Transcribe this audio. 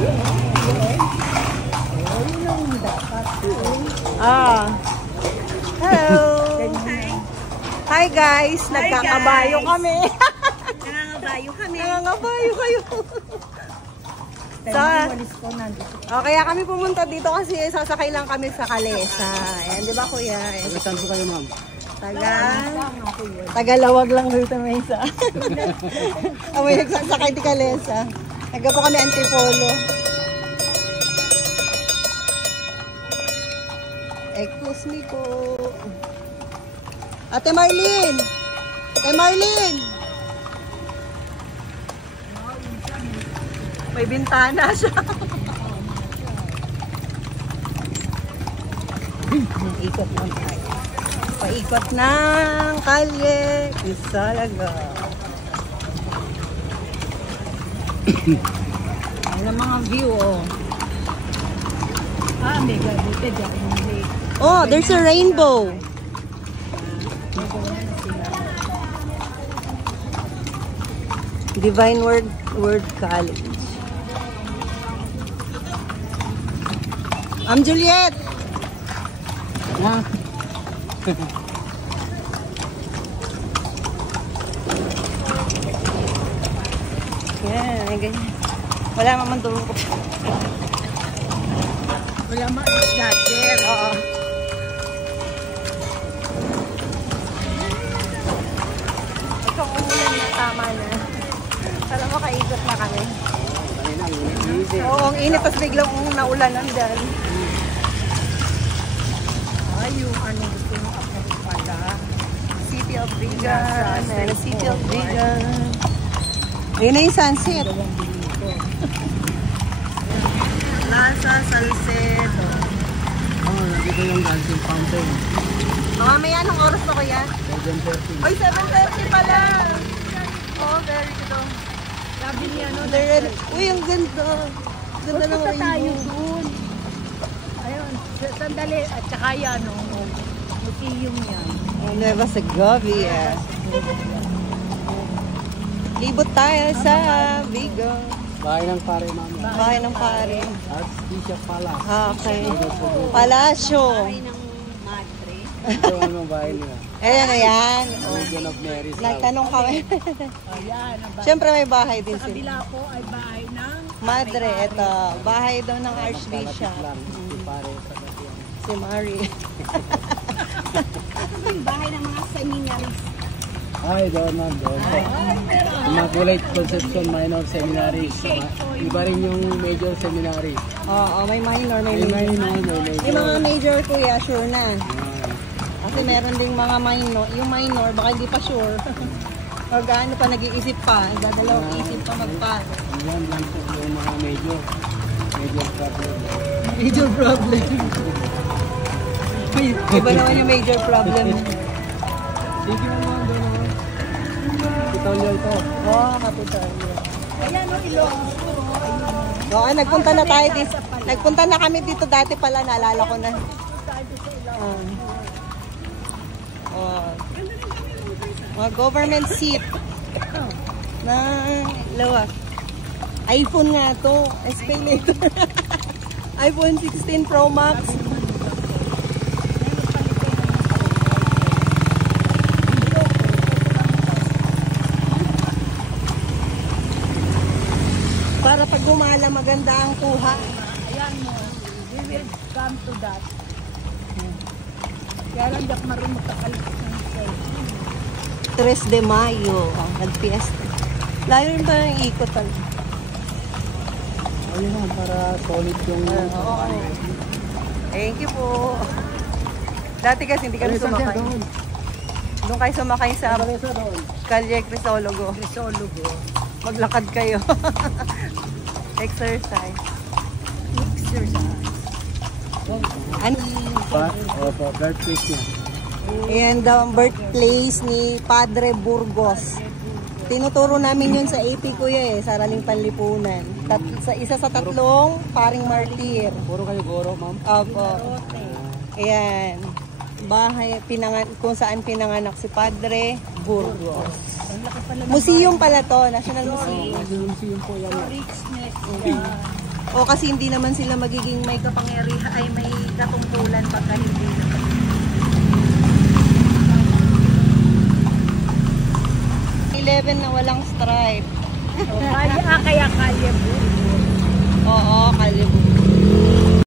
Hello. Hi guys, nagkakabayo kami. Nangangabayo kami. Nangangabayo kayo. Kaya kami pumunta dito kasi sasakay lang kami sa Calesa. Ayan, di ba kuya? Saan po kayo, ma'am? Tagalawag lang dito may isa. May nagsasakay di Calesa. Nagka po kami Antipolo. Excuse me po. Ate Marlene! Ate Marlene! May bintana siya. Ikot lang tayo. Paikot ng kalye. Isalaga. Ang mga view, oh. Mega buti. Oh, there's a rainbow. Divine Word College. I'm Juliet. What? Yeah, ganyan. Wala naman doon ko. Wala ma-snatcher. Oo. Ikaw umulan na, tama na. Para makaikot na kami. Oo, ang init, tapos biglang naulanan dyan. Ay, yung ano gusto mo pala. City of Vigan. City of Vigan. Ayun na yung sunset. Plaza Salcedo. Nandito yung dancing fountain. Mamaya, anong oras na kuya? 7:30. Oy, 7:30 pala. Oh, very good. Sabi niya, ano, Uy, ang ganda. Ganda ng punta tayo rainbow. doon. Ayun, sandali. At saka yan, museum yan. Nueva Segovia. Libot tayo sa Vigo. Bahay ng pare, ma'am. Bahay ng pare. Archbishop Palace. Okay. Palasyo. Bahay ng madre. Ito ang bahay nila. Ayan. Virgin of Mary's house. Nagtanong kami. Ayan, ang bahay. Siyempre may bahay din Sa sila. kabila po ay bahay ng Madre, ito. Bahay daw ng Archbishop. Lang, si pare sa Gatian. Si Mary. Ito yung bahay ng mga seminaries. Ay, doon, ma'am. Doon po. Immaculate Conception Minor Seminary. Iba rin yung major seminary. Oo, may minor, may May major. minor, may Yung mga major. major kuya, sure na. Kasi meron ding mga minor. Yung minor, baka hindi pa sure. O gaano pa, nag-iisip pa. Dadalawang isip pa magpano. Yan lang po yung mga major. Major problem. Major problem. Iba naman yung major problem. Sige naman, doon naman. Kapitolyo ito. Oo, Kapitolyo. Ayan, Ilong. Oo, nagpunta na tayo dito. Nagpunta na kami dito dati pala, naalala ko na. Mga government seat. Na, lawa. iPhone nga to. SPay later. iPhone 16 Pro Max. Para pag gumala, maganda ang kuha. Ayan mo. We will come to that. Kaya lang di ako marunong magkakalikot ng sale. 3 de Mayo. Nag-fiesta. Layo rin ba yung ikot? Ayun na, para solid yung... Thank you po. Dati kasi hindi kami sumakay. Doon kayo sumakay sa Calle Crisologo. Maglakad kayo. Exercise. Ano? Opo, birthplace niya. And the birthplace ni Padre Burgos. Tinuturo namin yun sa AP kuya eh, Saraling Panlipunan. Isa sa tatlong paring martir. Puro kayo goro, ma'am? Opo. Ayan. Bahay, kung saan pinanganak si Padre Burgos. Museum pala to, National Museum. Museum po yan. O kasi hindi naman sila magiging may kapangyarihan ay may katungkulan pagka hindi naman. Na walang stripe. Kaya Kalye Burgos. Oo, Kalye Burgos.